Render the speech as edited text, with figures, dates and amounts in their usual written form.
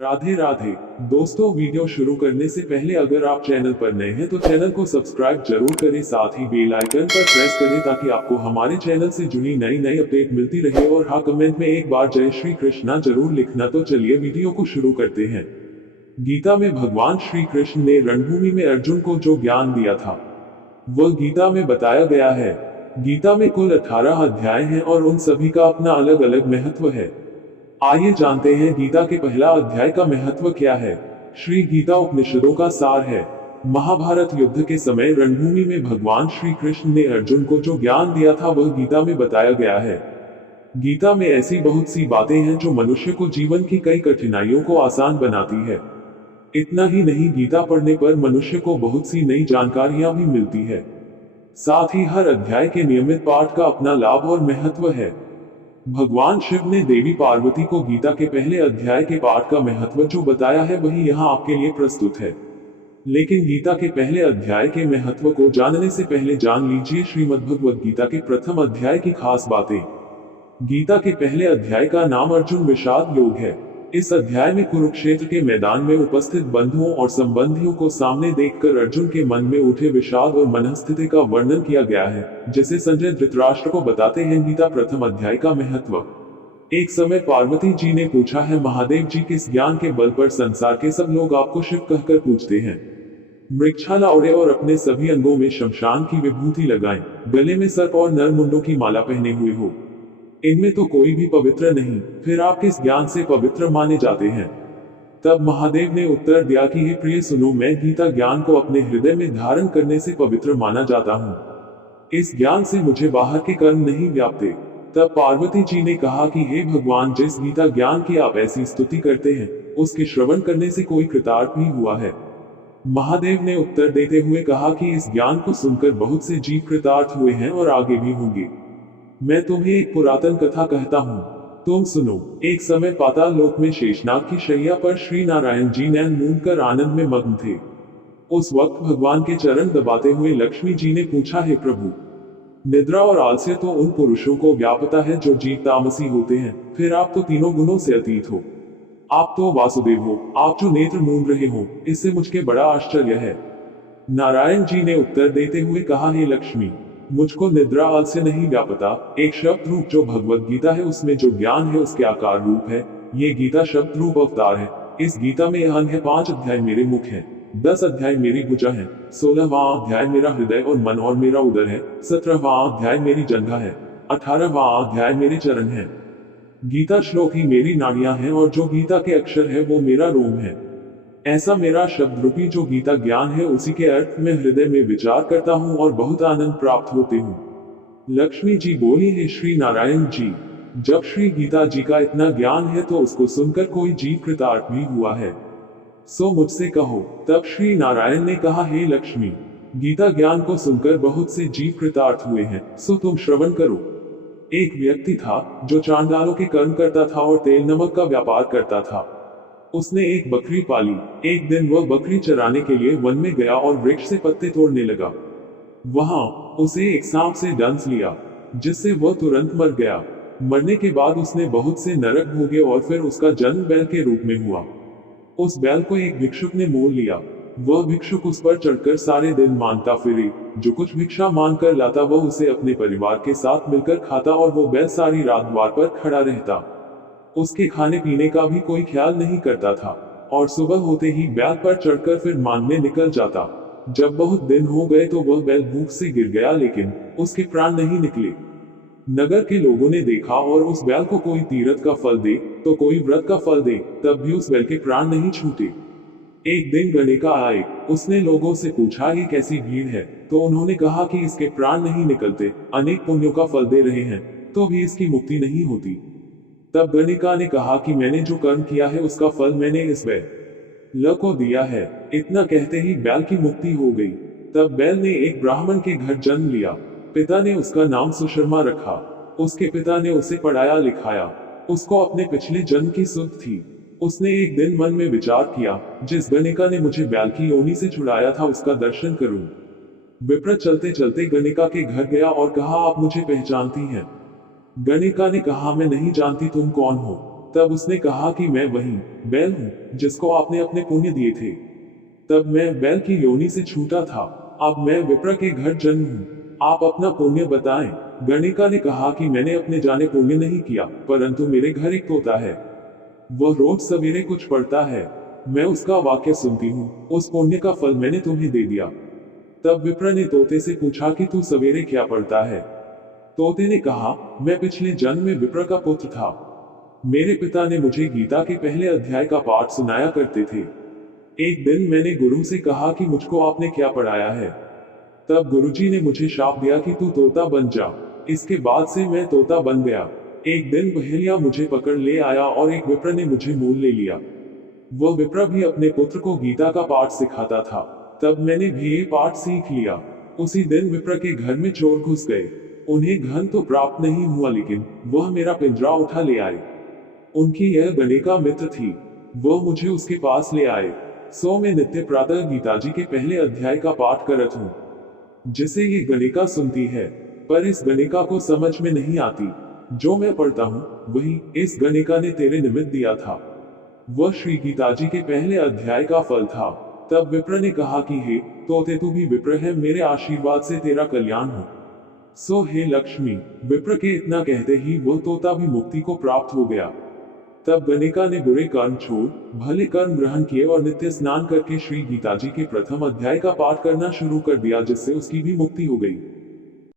राधे राधे। दोस्तों, वीडियो शुरू करने से पहले अगर आप चैनल पर नए हैं तो चैनल को सब्सक्राइब जरूर करें, साथ ही बेल आइकन पर प्रेस करें ताकि आपको हमारे चैनल से जुड़ी नई नई अपडेट मिलती रहे। और हाँ, कमेंट में एक बार जय श्री कृष्णा जरूर लिखना। तो चलिए वीडियो को शुरू करते हैं। गीता में भगवान श्री कृष्ण ने रणभूमि में अर्जुन को जो ज्ञान दिया था वह गीता में बताया गया है। गीता में कुल 18 अध्याय हैं और उन सभी का अपना अलग अलग महत्व है। आइए जानते हैं गीता के पहला अध्याय का महत्व क्या है। श्री गीता उपनिषदों का सार है। महाभारत युद्ध के समय रणभूमि में भगवान श्री कृष्ण ने अर्जुन को जो ज्ञान दिया था वह गीता में बताया गया है। गीता में ऐसी बहुत सी बातें हैं जो मनुष्य को जीवन की कई कठिनाइयों को आसान बनाती है। इतना ही नहीं, गीता पढ़ने पर मनुष्य को बहुत सी नई जानकारियां भी मिलती है। साथ ही हर अध्याय के नियमित पाठ का अपना लाभ और महत्व है। भगवान शिव ने देवी पार्वती को गीता के पहले अध्याय के पाठ का महत्व जो बताया है वही यहाँ आपके लिए प्रस्तुत है। लेकिन गीता के पहले अध्याय के महत्व को जानने से पहले जान लीजिए श्रीमद्भगवद गीता के प्रथम अध्याय की खास बातें। गीता के पहले अध्याय का नाम अर्जुन विषाद योग है। इस अध्याय में कुरुक्षेत्र के मैदान में उपस्थित बंधुओं और संबंधियों को सामने देखकर अर्जुन के मन में उठे विषाद और मनस्थिति का वर्णन किया गया है, जैसे संजय धृतराष्ट्र को बताते हैं। गीता प्रथम अध्याय का महत्व। एक समय पार्वती जी ने पूछा है, महादेव जी, किस ज्ञान के बल पर संसार के सब लोग आपको शिव कहकर पूछते हैं? मृगछाला ओढ़े और अपने सभी अंगों में शमशान की विभूति लगाएं, गले में सर्प और नर मुंडों की माला पहने हुए हो, इनमें तो कोई भी पवित्र नहीं, फिर आप किस ज्ञान से पवित्र माने जाते हैं? तब महादेव ने उत्तर दिया कि हे प्रिय, सुनो, मैं गीता ज्ञान को अपने हृदय में धारण करने से पवित्र माना जाता हूँ। इस ज्ञान से मुझे बाहर के कर्म नहीं व्यापते। तब पार्वती जी ने कहा कि हे भगवान, जिस गीता ज्ञान की आप ऐसी स्तुति करते हैं उसके श्रवण करने से कोई कृतार्थ भी हुआ है? महादेव ने उत्तर देते हुए कहा कि इस ज्ञान को सुनकर बहुत से जीव कृतार्थ हुए हैं और आगे भी होंगे। मैं तुम्हें एक पुरातन कथा कहता हूँ, तुम सुनो। एक समय पाताल लोक में शेषनाग की शैया पर श्री नारायण जी नैन मूंद कर आनंद में मग्न थे। उस वक्त भगवान के चरण दबाते हुए लक्ष्मी जी ने पूछा, हे प्रभु, निद्रा और आलस्य तो उन पुरुषों को व्यापता है जो जीव तामसी होते हैं, फिर आप तो तीनों गुणों से अतीत हो। आप तो वासुदेव हो, आप जो नेत्र मूंद रहे हो, इससे मुझके बड़ा आश्चर्य है। नारायण जी ने उत्तर देते हुए कहा, हे लक्ष्मी, मुझको निद्रा आलस्य नहीं व्यापता। एक शब्द रूप जो भगवत गीता है उसमें जो ज्ञान है उसके आकार रूप है। ये गीता शब्द रूप अवतार है। इस गीता में अंग है, 5 अध्याय मेरे मुख है, 10 अध्याय मेरी भुजा है, 16वां अध्याय मेरा हृदय और मन और मेरा उदर है, 17वां अध्याय मेरी जंघा है, 18वां अध्याय मेरे चरण है। गीता श्लोक ही मेरी नाड़ियां हैं और जो गीता के अक्षर है वो मेरा रोम है। ऐसा मेरा शब्द रूपी जो गीता ज्ञान है उसी के अर्थ में हृदय में विचार करता हूँ और बहुत आनंद प्राप्त होते हूँ। लक्ष्मी जी बोली, हे श्री नारायण जी, जब श्री गीता जी का इतना ज्ञान है तो उसको सुनकर कोई जीव कृतार्थ भी हुआ है? सो मुझसे कहो। तब श्री नारायण ने कहा, हे लक्ष्मी, गीता ज्ञान को सुनकर बहुत से जीव कृतार्थ हुए हैं, सो तुम श्रवण करो। एक व्यक्ति था जो चांडालों के कर्म करता था और तेल नमक का व्यापार करता था। उसने एक बकरी पाली। एक दिन वह बकरी चराने के लिए वन में गया और वृक्ष से पत्ते तोड़ने लगा। वहां उसे एक सांप से डंस लिया, जिससे वह तुरंत मर गया। मरने के बाद उसने बहुत से नरक भोगे और फिर उसका जन्म बैल के रूप में हुआ। उस बैल को एक भिक्षुक ने मोल लिया। वह भिक्षुक उस पर चढ़कर सारे दिन मांगता फिरे। जो कुछ भिक्षा मांग कर लाता वह उसे अपने परिवार के साथ मिलकर खाता और वो बैल सारी रात द्वार पर खड़ा रहता। उसके खाने पीने का भी कोई ख्याल नहीं करता था और सुबह होते ही बैल पर चढ़कर फिर मांगने निकल जाता। जब बहुत दिन हो गए तो वह बैल भूख से गिर गया, लेकिन उसके प्राण नहीं निकले। नगर के लोगों ने देखा और उस बैल को कोई तीर्थ का फल दे तो कोई व्रत का फल दे, तब भी उस बैल के प्राण नहीं छूटे। एक दिन गणिका आए। उसने लोगों से पूछा, ये कैसी भीड़ है? तो उन्होंने कहा कि इसके प्राण नहीं निकलते, अनेक पुण्यों का फल दे रहे हैं तो भी इसकी मुक्ति नहीं होती। तब गणिका ने कहा कि मैंने जो कर्म किया है उसका फल मैंने इस बैल को दिया है। इतना कहते ही बैल की मुक्ति हो गई। तब बैल ने एक ब्राह्मण के घर जन्म लिया। पिता ने उसका नाम सुशर्मा रखा। उसके पिता ने उसे पढ़ाया लिखाया। उसको अपने पिछले जन्म की सुध थी। उसने एक दिन मन में विचार किया, जिस गणिका ने मुझे बैल की योनि से छुड़ाया था उसका दर्शन करूं। विप्र चलते चलते गणिका के घर गया और कहा, आप मुझे पहचानती हैं? गणिका ने कहा, मैं नहीं जानती, तुम कौन हो? तब उसने कहा कि मैं वही बैल हूँ जिसको आपने अपने पुण्य दिए थे। तब मैं बैल की योनि से छूटा था, अब मैं विप्र के घर जन्म हूँ, आप अपना पुण्य बताएं। गणिका ने कहा कि मैंने अपने जाने पुण्य नहीं किया, परंतु मेरे घर एक तोता है, वह रोज सवेरे कुछ पढ़ता है, मैं उसका वाक्य सुनती हूँ, उस पुण्य का फल मैंने तुम्हें दे दिया। तब विप्र ने तोते से पूछा कि तू सवेरे क्या पढ़ता है। तोते ने कहा, मैं पिछले जन्म में विप्र का पुत्र था, मेरे पिता ने मुझे गीता के पहले अध्याय का पाठ सुनाया करते थे। एक दिन मैंने गुरु से कहा कि मुझको आपने क्या पढ़ाया है। तब गुरुजी ने मुझे शाप दिया कि तू तोता बन जा। इसके बाद से मैं तोता बन गया। एक दिन बहेलिया मुझे पकड़ ले आया और एक विप्र ने मुझे मोल ले लिया। वह विप्र भी अपने पुत्र को गीता का पाठ सिखाता था। तब मैंने भी ये पाठ सीख लिया। उसी दिन विप्र के घर में चोर घुस गए। उन्हें धन तो प्राप्त नहीं हुआ, लेकिन वह मेरा पिंजरा उठा ले आए। उनकी यह गणिका मित्र थी, वह मुझे उसके पास ले आए। सो मैं नित्य प्रातः गीता जी के पहले अध्याय का पाठ करत हूँ, जिसे ये गणिका सुनती है, पर इस गणिका को समझ में नहीं आती। जो मैं पढ़ता हूँ वही इस गणिका ने तेरे निमित्त दिया था। वह श्री गीता जी के पहले अध्याय का फल था। तब विप्र ने कहा कि हे तोते, तू भी विप्र है, मेरे आशीर्वाद से तेरा कल्याण हो। सो हे लक्ष्मी। विप्र के इतना कहते ही वह तोता भी मुक्ति को प्राप्त हो गया। तब गणिका ने बुरे कर्म छोड़ भले कर्म ग्रहण किए और नित्य स्नान करके श्री गीता जी के प्रथम अध्याय का पाठ करना शुरू कर दिया, जिससे उसकी भी मुक्ति हो गई।